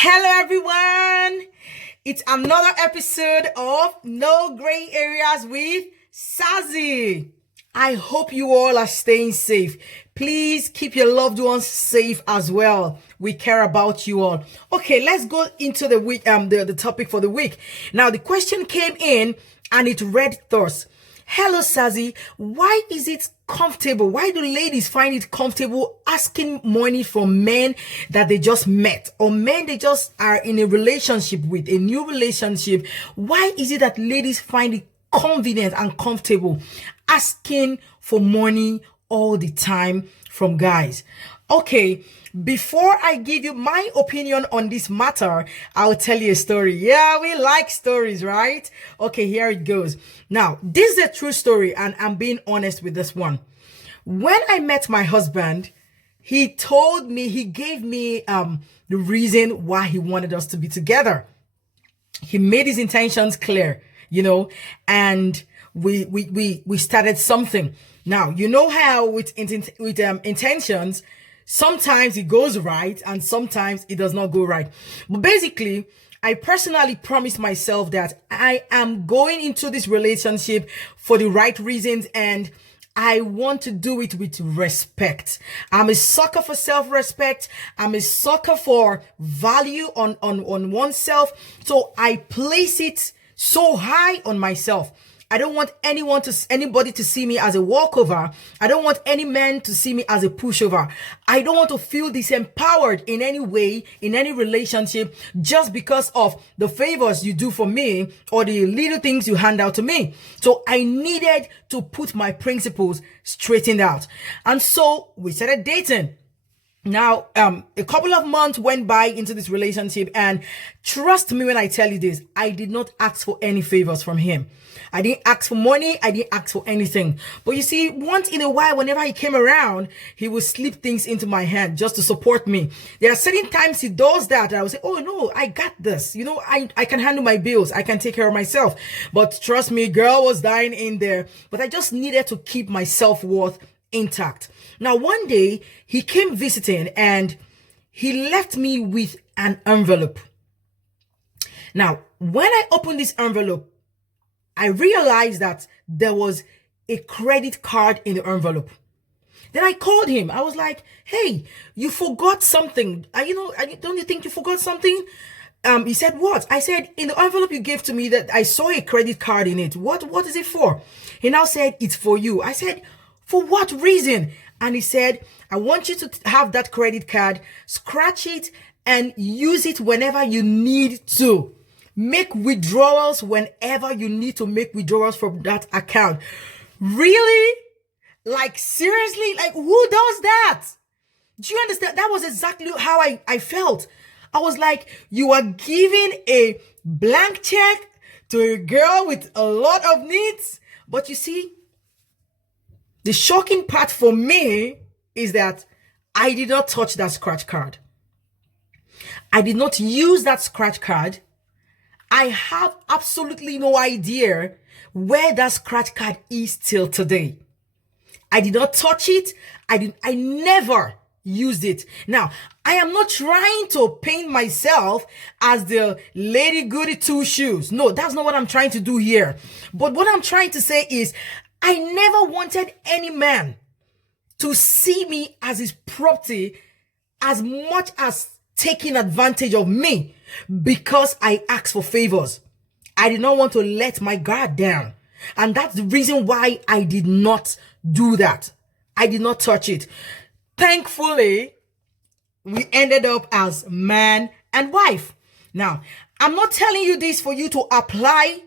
Hello, everyone. It's another episode of No Gray Areas with Sazzy. I hope you all are staying safe. Please keep your loved ones safe as well. We care about you all. Okay, let's go into the week. The topic for the week. Now, the question came in and it read thus. Hello, Sazzy. Why is it comfortable? Why do ladies find it comfortable asking money from men that they just met or men they just are in a relationship with, a new relationship? Why is it that ladies find it convenient and comfortable asking for money all the time from guys? Okay, before I give you my opinion on this matter, I'll tell you a story. Yeah, we like stories, right? Okay, here it goes. Now, this is a true story, and I'm being honest with this one. When I met my husband, he gave me the reason why he wanted us to be together. He made his intentions clear, and we started something. Now, you know how with intentions, sometimes it goes right and sometimes it does not go right. But basically, I personally promised myself that I am going into this relationship for the right reasons and I want to do it with respect. I'm a sucker for self-respect. I'm a sucker for value on oneself. So I place it so high on myself. I don't want anybody to see me as a walkover. I don't want any man to see me as a pushover. I don't want to feel disempowered in any way, in any relationship, just because of the favors you do for me or the little things you hand out to me. So I needed to put my principles straightened out. And so we started dating. Now, a couple of months went by into this relationship, and trust me when I tell you this, I did not ask for any favors from him. I didn't ask for money. I didn't ask for anything. But you see, once in a while, whenever he came around, he would slip things into my hand just to support me. There are certain times he does that, and I would say, oh no, I got this. I can handle my bills. I can take care of myself. But trust me, girl was dying in there. But I just needed to keep my self-worth intact. Now, one day he came visiting and he left me with an envelope. Now, when I opened this envelope, I realized that there was a credit card in the envelope. Then I called him. I was like, hey, you forgot something. Don't you think you forgot something? He said, what? I said, in the envelope you gave to me that I saw a credit card in it. What is it for? He now said, it's for you. I said, for what reason? And he said, I want you to have that credit card, scratch it, and use it whenever you need to. Make withdrawals whenever you need to make withdrawals from that account. Really? Like, seriously? Like, who does that? Do you understand? That was exactly how I felt. I was like, you are giving a blank check to a girl with a lot of needs. But you see, the shocking part for me is that I did not touch that scratch card. I did not use that scratch card. I have absolutely no idea where that scratch card is till today. I did not touch it. I never used it. Now, I am not trying to paint myself as the lady goody two shoes. No, that's not what I'm trying to do here. But what I'm trying to say is, I never wanted any man to see me as his property as much as taking advantage of me because I asked for favors. I did not want to let my guard down. And that's the reason why I did not do that. I did not touch it. Thankfully, we ended up as man and wife. Now, I'm not telling you this for you to apply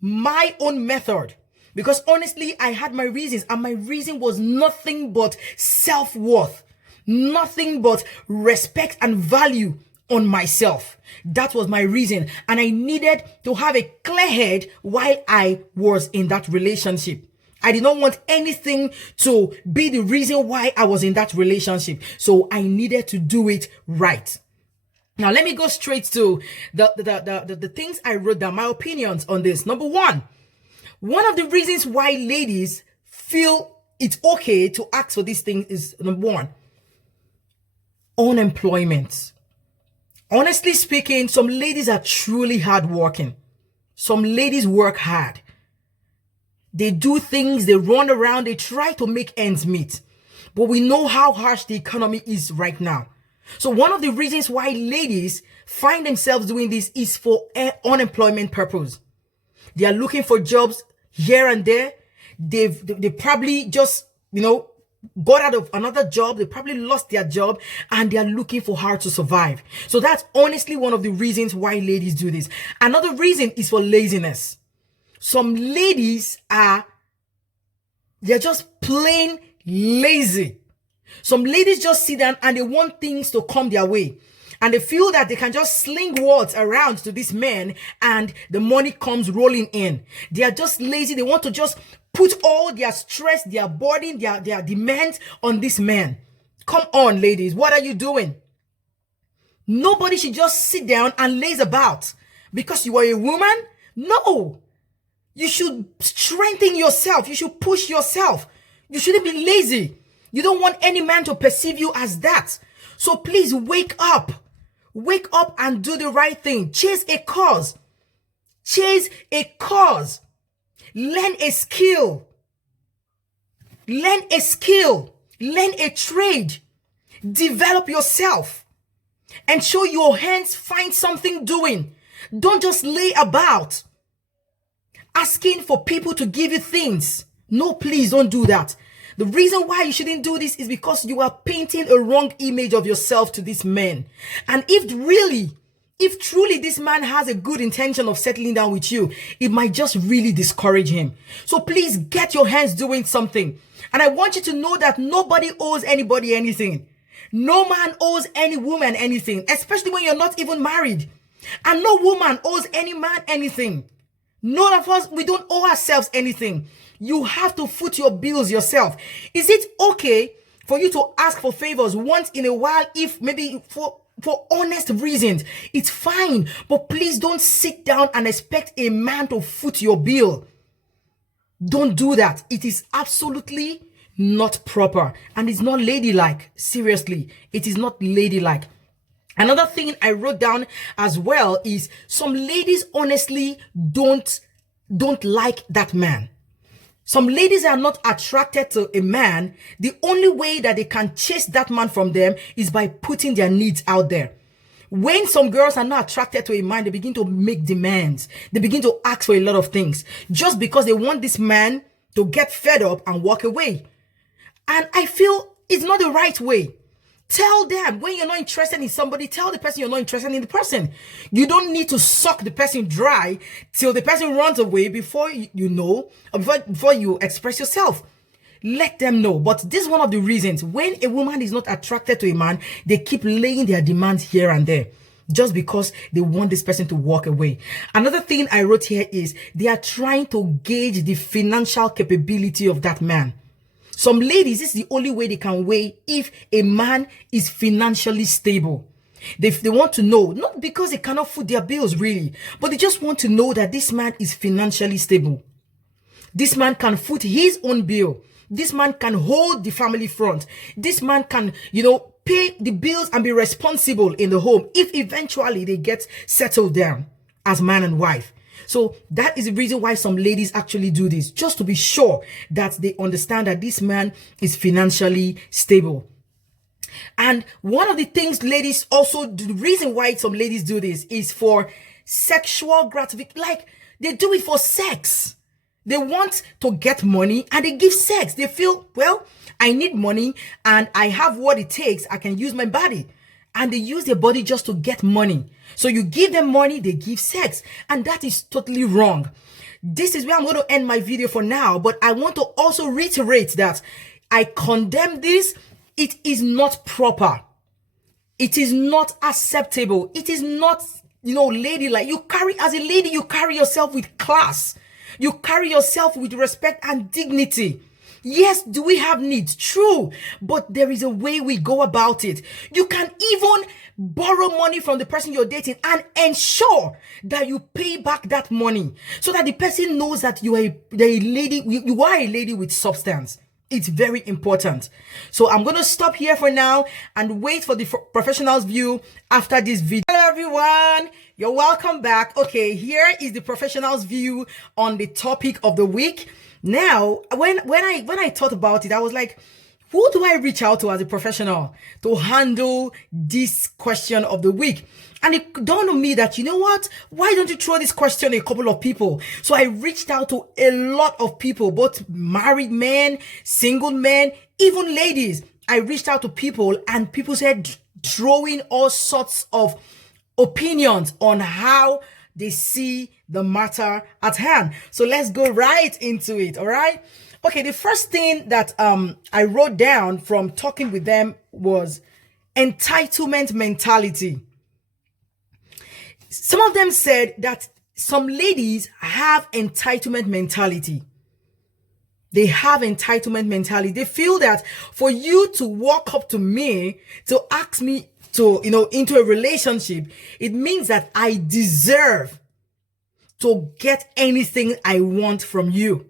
my own method. Because honestly, I had my reasons, and my reason was nothing but self-worth, nothing but respect and value on myself. That was my reason. And I needed to have a clear head while I was in that relationship. I did not want anything to be the reason why I was in that relationship. So I needed to do it right. Now, let me go straight to the things I wrote down, my opinions on this. Number one of the reasons why ladies feel it's okay to ask for these things is, number one, unemployment. Honestly speaking, some ladies are truly hardworking. Some ladies work hard. They do things, they run around, they try to make ends meet. But we know how harsh the economy is right now. So one of the reasons why ladies find themselves doing this is for unemployment purpose. They are looking for jobs here and there. They probably just, got out of another job. They probably lost their job and they are looking for how to survive. So that's honestly one of the reasons why ladies do this. Another reason is for laziness. Some ladies they're just plain lazy. Some ladies just sit down and they want things to come their way. And they feel that they can just sling words around to this man and the money comes rolling in. They are just lazy. They want to just put all their stress, their burden, their demands on this man. Come on, ladies. What are you doing? Nobody should just sit down and laze about because you are a woman. No. You should strengthen yourself. You should push yourself. You shouldn't be lazy. You don't want any man to perceive you as that. So please wake up. Wake up and do the right thing. Chase a cause. Chase a cause. Learn a skill. Learn a skill. Learn a trade. Develop yourself. And show your hands, find something doing. Don't just lay about asking for people to give you things. No, please don't do that. The reason why you shouldn't do this is because you are painting a wrong image of yourself to this man. And if truly this man has a good intention of settling down with you, it might just really discourage him. So please get your hands doing something. And I want you to know that nobody owes anybody anything. No man owes any woman anything, especially when you're not even married. And no woman owes any man anything. None of us, we don't owe ourselves anything. You have to foot your bills yourself. Is it okay for you to ask for favors once in a while if maybe for honest reasons? It's fine, but please don't sit down and expect a man to foot your bill. Don't do that. It is absolutely not proper and it's not ladylike. Seriously, it is not ladylike. Another thing I wrote down as well is some ladies honestly don't like that man. Some ladies are not attracted to a man. The only way that they can chase that man from them is by putting their needs out there. When some girls are not attracted to a man, they begin to make demands. They begin to ask for a lot of things just because they want this man to get fed up and walk away. And I feel it's not the right way. Tell them when you're not interested in somebody, tell the person you're not interested in the person. You don't need to suck the person dry till the person runs away before before you express yourself. Let them know. But this is one of the reasons when a woman is not attracted to a man, they keep laying their demands here and there just because they want this person to walk away. Another thing I wrote here is they are trying to gauge the financial capability of that man. Some ladies, this is the only way they can weigh if a man is financially stable. They want to know, not because they cannot foot their bills really, but they just want to know that this man is financially stable. This man can foot his own bill. This man can hold the family front. This man can, pay the bills and be responsible in the home if eventually they get settled down as man and wife. So that is the reason why some ladies actually do this, just to be sure that they understand that this man is financially stable. And one of the things ladies also, the reason why some ladies do this is for sexual gratification. Like they do it for sex. They want to get money and they give sex. They feel, well, I need money and I have what it takes. I can use my body. And they use their body just to get money. So you give them money, they give sex. And that is totally wrong. This is where I'm going to end my video for now. But I want to also reiterate that I condemn this. It is not proper. It is not acceptable. It is not, ladylike. As a lady, you carry yourself with class. You carry yourself with respect and dignity. Yes, do we have needs? True. But there is a way we go about it. You can even borrow money from the person you're dating and ensure that you pay back that money so that the person knows that you are a lady with substance. It's very important. So I'm going to stop here for now and wait for the professional's view after this video. Hello everyone, you're welcome back. Okay, here is the professional's view on the topic of the week. Now, when I thought about it, I was like, who do I reach out to as a professional to handle this question of the week? And it dawned on me that, you know what? Why don't you throw this question to a couple of people? So I reached out to a lot of people, both married men, single men, even ladies. I reached out to people and people said throwing all sorts of opinions on how they see the matter at hand. So let's go right into it. All right. Okay. The first thing that I wrote down from talking with them was entitlement mentality. Some of them said that some ladies have entitlement mentality. They have entitlement mentality. They feel that for you to walk up to me, to ask me to, into a relationship, it means that I deserve to get anything I want from you.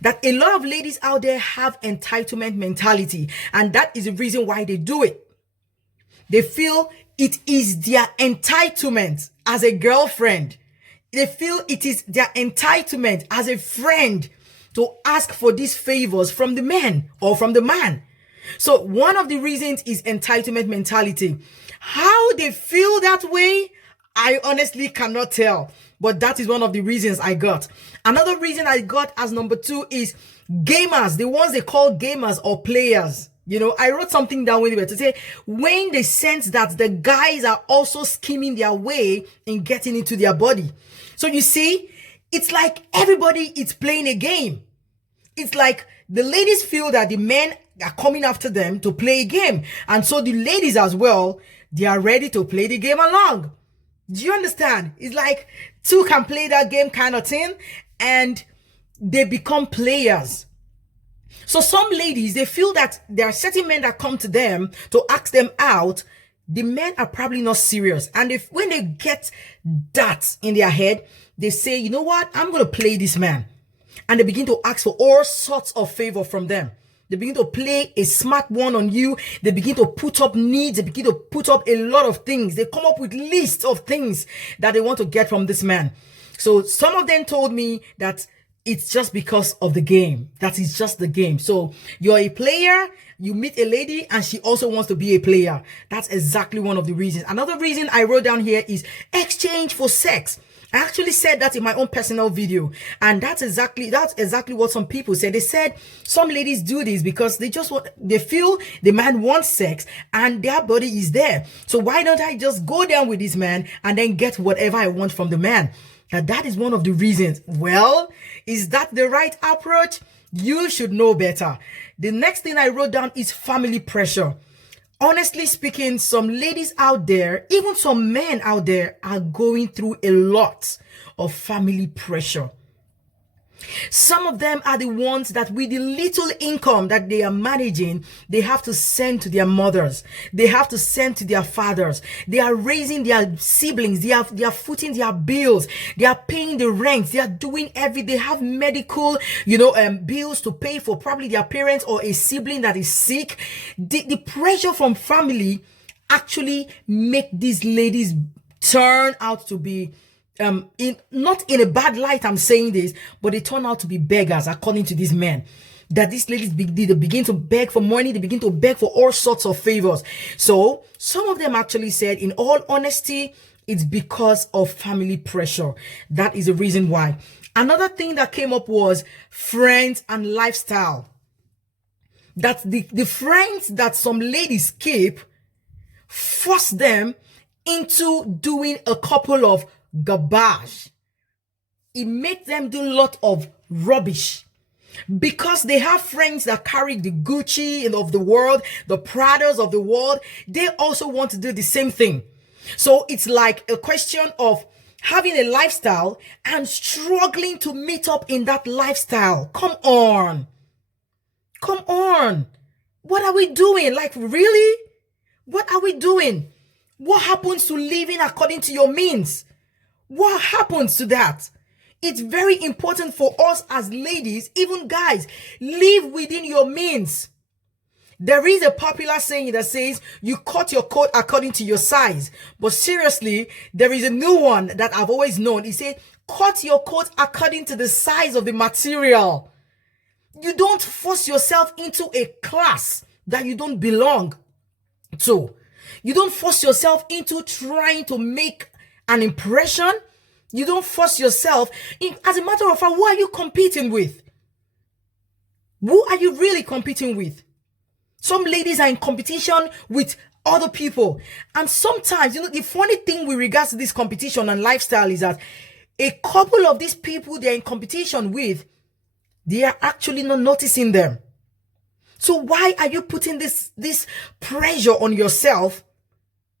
That a lot of ladies out there have entitlement mentality, and that is the reason why they do it. They feel it is their entitlement as a girlfriend. They feel it is their entitlement as a friend to ask for these favors from the man or from the man. So one of the reasons is entitlement mentality. How they feel that way, I honestly cannot tell. But that is one of the reasons I got. Another reason I got as number 2 is gamers, the ones they call gamers or players. I wrote something down with it to say when they sense that the guys are also scheming their way in getting into their body. So you see, it's like everybody is playing a game. It's like the ladies feel that the men are coming after them to play a game. And so the ladies as well, they are ready to play the game along. Do you understand? It's like two can play that game kind of thing and they become players. So some ladies, they feel that there are certain men that come to them to ask them out. The men are probably not serious. And when they get that in their head, they say, you know what? I'm going to play this man. And they begin to ask for all sorts of favor from them. They begin to play a smart one on you. They begin to put up needs. They begin to put up a lot of things. They come up with lists of things that they want to get from this man. So some of them told me that it's just because of the game. That is just the game. So you're a player, you meet a lady and she also wants to be a player. That's exactly one of the reasons. Another reason I wrote down here is exchange for sex. I actually said that in my own personal video, and that's exactly what some people said. They said some ladies do this because they feel the man wants sex and their body is there. So why don't I just go down with this man and then get whatever I want from the man? Now that is one of the reasons. Well, is that the right approach? You should know better. The next thing I wrote down is family pressure. Honestly speaking, some ladies out there, even some men out there are going through a lot of family pressure. Some of them are the ones that with the little income that they are managing, they have to send to their mothers. They have to send to their fathers. They are raising their siblings. They are footing their bills. They are paying the rent. They are doing they have medical, bills to pay for probably their parents or a sibling that is sick. The pressure from family actually make these ladies turn out to be not in a bad light, I'm saying this, but they turn out to be beggars, according to these men. That these ladies they begin to beg for money, they begin to beg for all sorts of favors. So some of them actually said, in all honesty, it's because of family pressure. That is the reason why. Another thing that came up was friends and lifestyle. That the friends that some ladies keep force them into doing a couple of garbage. It makes them do a lot of rubbish because they have friends that carry the Gucci of the world, the Pradas of the world. They also want to do the same thing. So it's like a question of having a lifestyle and struggling to meet up in that lifestyle. Come on. What are we doing? Like, really? What are we doing? What happens to living according to your means? What happens to that? It's very important for us as ladies, even guys, live within your means. There is a popular saying that says you cut your coat according to your size. But seriously, there is a new one that I've always known. It says cut your coat according to the size of the material. You don't force yourself into a class that you don't belong to. You don't force yourself into trying to make an impression. You don't force yourself. As a matter of fact, who are you competing with? Who are you really competing with? Some ladies are in competition with other people. And sometimes, the funny thing with regards to this competition and lifestyle is that a couple of these people they're in competition with, they are actually not noticing them. So why are you putting this pressure on yourself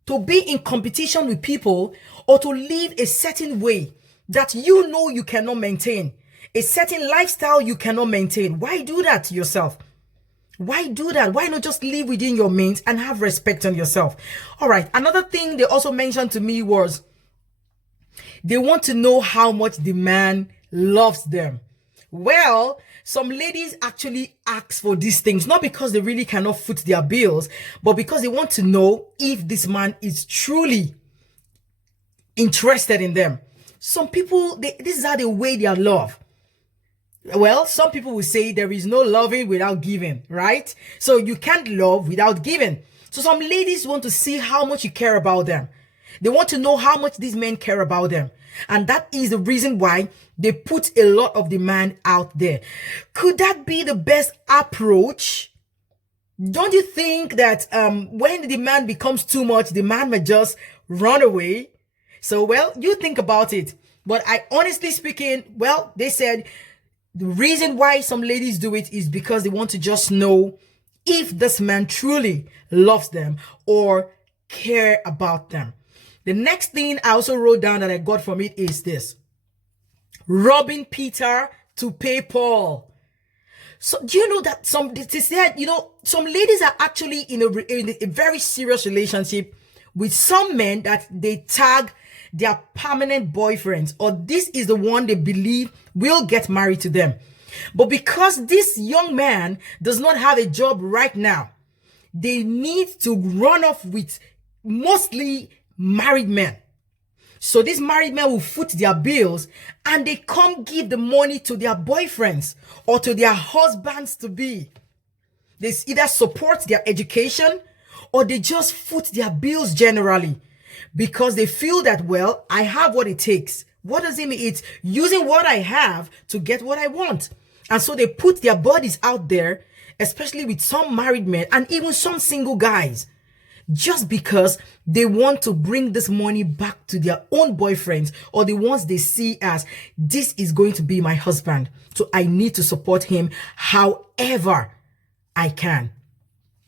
to be in competition with people or to live a certain way that you know you cannot maintain? A certain lifestyle you cannot maintain. Why do that to yourself? Why do that? Why not just live within your means and have respect on yourself? All right. Another thing they also mentioned to me was they want to know how much the man loves them. Well, some ladies actually ask for these things, not because they really cannot foot their bills, but because they want to know if this man is truly interested in them. Some people, this is how they weigh their love. Well, some people will say there is no loving without giving, right? So you can't love without giving. So some ladies want to see how much you care about them. They want to know how much these men care about them. And that is the reason why they put a lot of demand out there. Could that be the best approach? Don't you think that when the demand becomes too much, the man may just run away? So, well, you think about it. But I honestly speaking, well, they said the reason why some ladies do it is because they want to just know if this man truly loves them or care about them. The next thing I also wrote down that I got from it is this: robbing Peter to pay Paul. So do you know that some ladies are actually in a very serious relationship with some men that they tag their permanent boyfriends, or this is the one they believe will get married to them. But because this young man does not have a job right now, they need to run off with mostly married men. So these married men will foot their bills and they come give the money to their boyfriends or to their husbands to be. They either support their education or they just foot their bills generally because they feel that, well, I have what it takes. What does it mean? It's using what I have to get what I want. And so they put their bodies out there, especially with some married men and even some single guys, just because they want to bring this money back to their own boyfriends or the ones they see as, this is going to be my husband, so I need to support him however I can.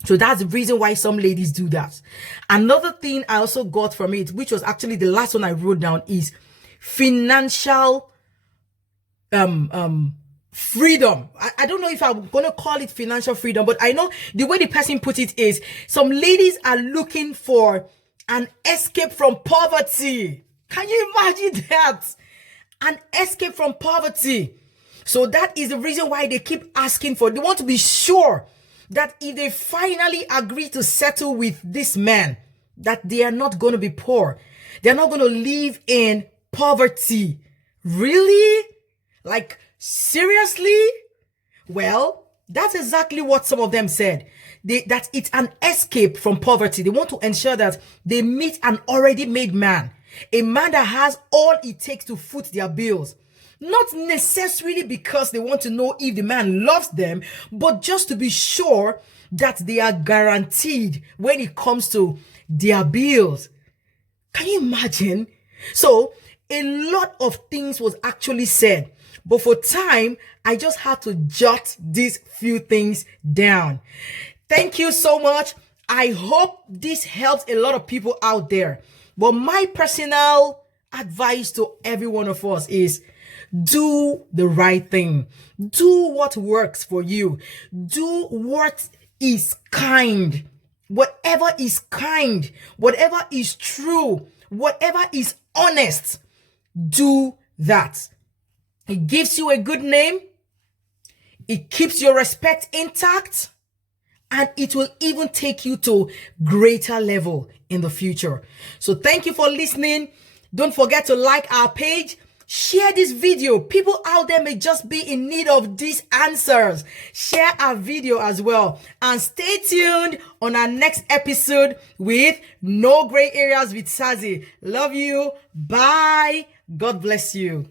So that's the reason why some ladies do that. Another thing I also got from it, which was actually the last one I wrote down, is financial freedom. I don't know if I'm going to call it financial freedom, but I know the way the person put it is some ladies are looking for an escape from poverty. Can you imagine that? An escape from poverty. So that is the reason why they keep asking for, they want to be sure that if they finally agree to settle with this man, that they are not going to be poor. They're not going to live in poverty. Really? Like, seriously? Well, that's exactly what some of them said. That it's an escape from poverty. They want to ensure that they meet an already made man. A man that has all it takes to foot their bills. Not necessarily because they want to know if the man loves them, but just to be sure that they are guaranteed when it comes to their bills. Can you imagine? So, a lot of things was actually said. But for time, I just had to jot these few things down. Thank you so much. I hope this helps a lot of people out there. But my personal advice to every one of us is do the right thing. Do what works for you. Do what is kind. Whatever is kind, whatever is true, whatever is honest, do that. It gives you a good name. It keeps your respect intact. And it will even take you to greater level in the future. So thank you for listening. Don't forget to like our page. Share this video. People out there may just be in need of these answers. Share our video as well. And stay tuned on our next episode with No Gray Areas with Sazzy. Love you. Bye. God bless you.